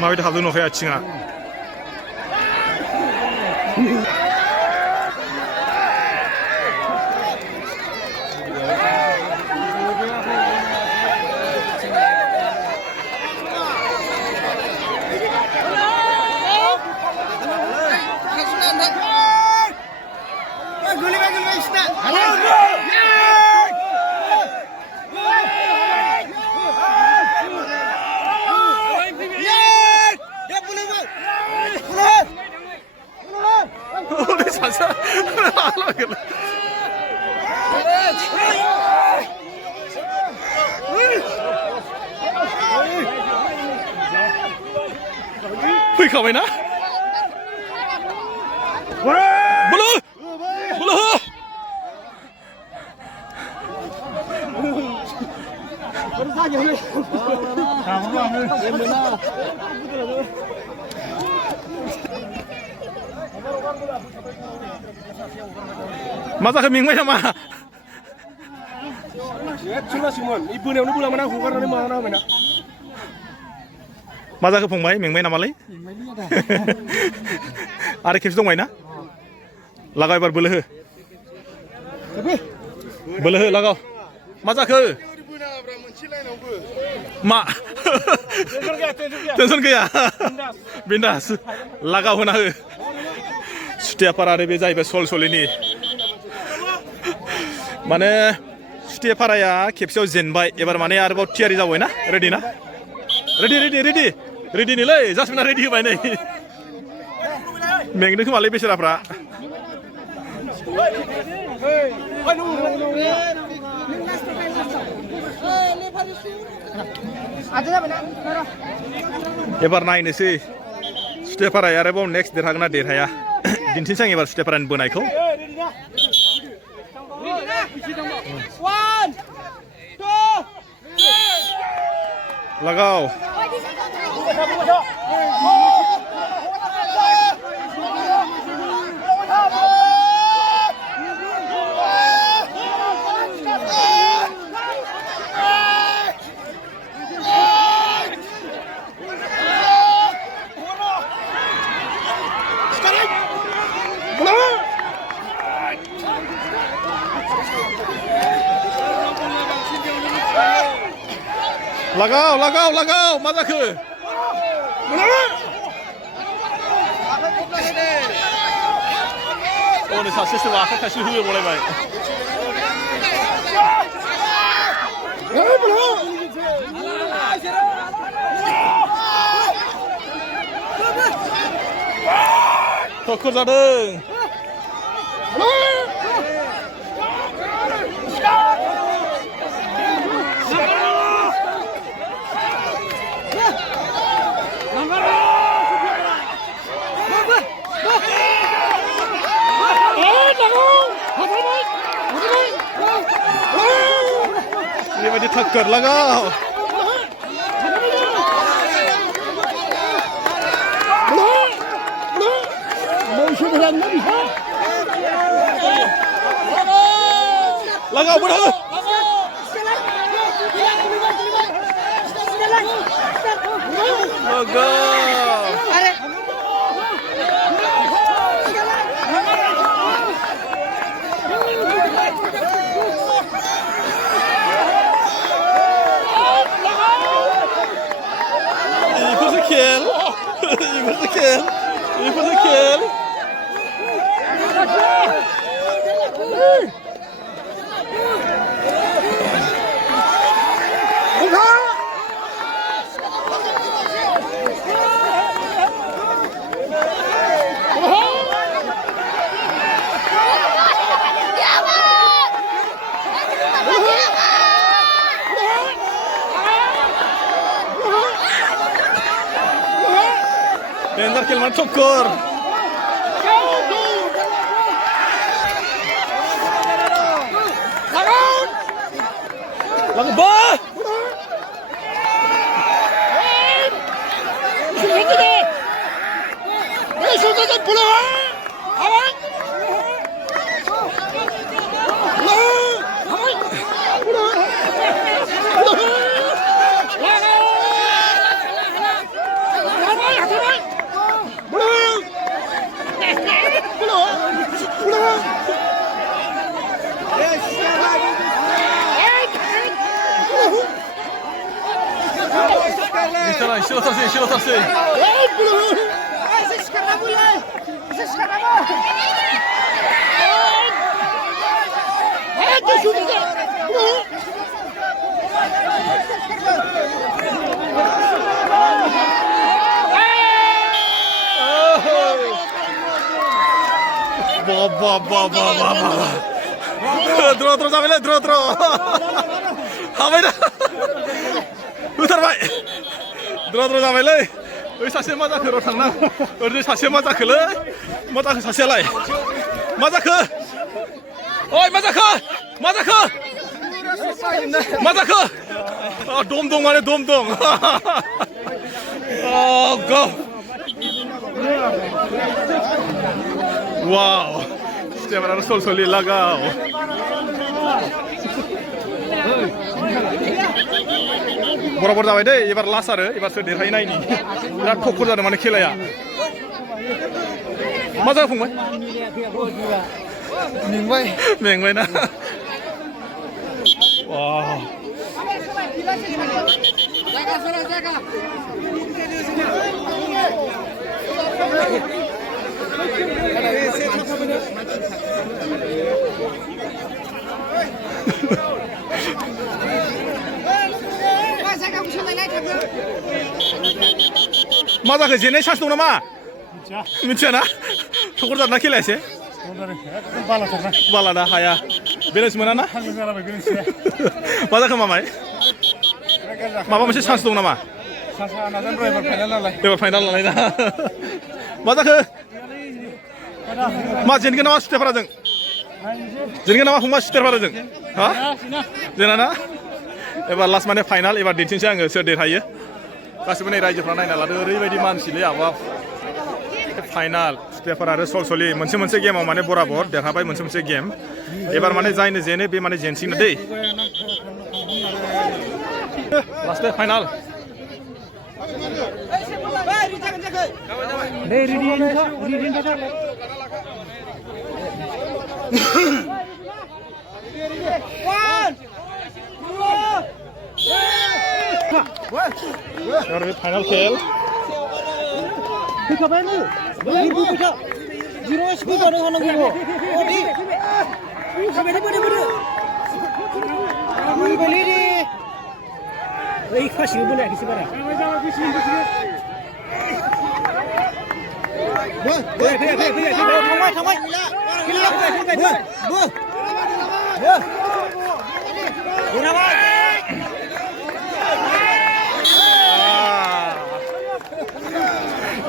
माबायदि हाबदों नुखाया आथिङा फैखाबायना बोलो बोलो मा जाखो मेंबाय नामा मा जाखो फंबाय मेंबाय नामालै आरो खेबसे दंबाय ना लागाव एबार बोलो हो लागाव मा जाखो मा टेनसन गैया बिन्दास लागाव होना हो सुथियापारा आरो बे जाहैबाय सलसलिनि माने सुथियापाराया खेबसेयाव जेनबाय एबार माने आरोबाव थियारि जाबाय ना रेडि ना रेडि नैलै जासमिना रेडि होबाय नै मेंदों खोमालै बेसेराफ्रा एबार नायनोसै सुथियापाराया आरोबाव नेक्स्ट देरहागोन ना देरहाया दिन्थिनोसै आं एबार सुथियापारानि बोनायखौ लागाव लागाव मा जाखो नै सासे सोरबा आखाइ थाइसे होबावलायबाय थक्कर जादों बेबायदि थक्कर लागाव लागाव बोलो Kill. Ender Kilman Tokor. Lagu bah. एसेल'थारसै द्र जाबायलै द्र हाबायना होथारबाय द्र जाबायलै ओइ सासे मा जाखो र' थांना ओरैनो सासे मा जाखोलै मा जाखो सासेयालाय मा जाखो ओइ मा जाखो दम दं माने दम दं गो वाव स्टेपार आरो सलसलि लागाव बराबर जाबाय दै एबार लास्ट आरो एबार सोर देरहायो नायनि बिराद खखर जादों माने खेलाया मा जाखो फंबाय मेंबायना वाव मा जाखो जेननाय चान्स दं नामा मिथियाना ठकर जादोंना खेलाया एसे बालाना हाया बेलेन्स मोना ना मा जाखो मामाय माबा मोनसे चान्स दं नामा एबार फाइनाल नालाय ना मा जाखो मा जेनगोन नामा स्टेपाराजों जेनगोन नामा फंबाय स्टेपाराजों हा जेना ना एबार लास्ट माने फाइनाल एबार दिन्थिनोसै आङो सोर देरहायो गासिबो नै रायजोफ्रा नायना लादो ओरैबायदि मानसिलै आबा फाइनाल स्टेपार आरो सलसलि मोनसे गेमाव माने बराबर देरहाबाय मोनसे गेम एबार माने जायनो जेनो बे माने जेनसिगोन दै लास्ट फाइनाल फाइनाल खेल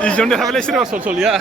이전에 하벨레 싫어 솔솔이야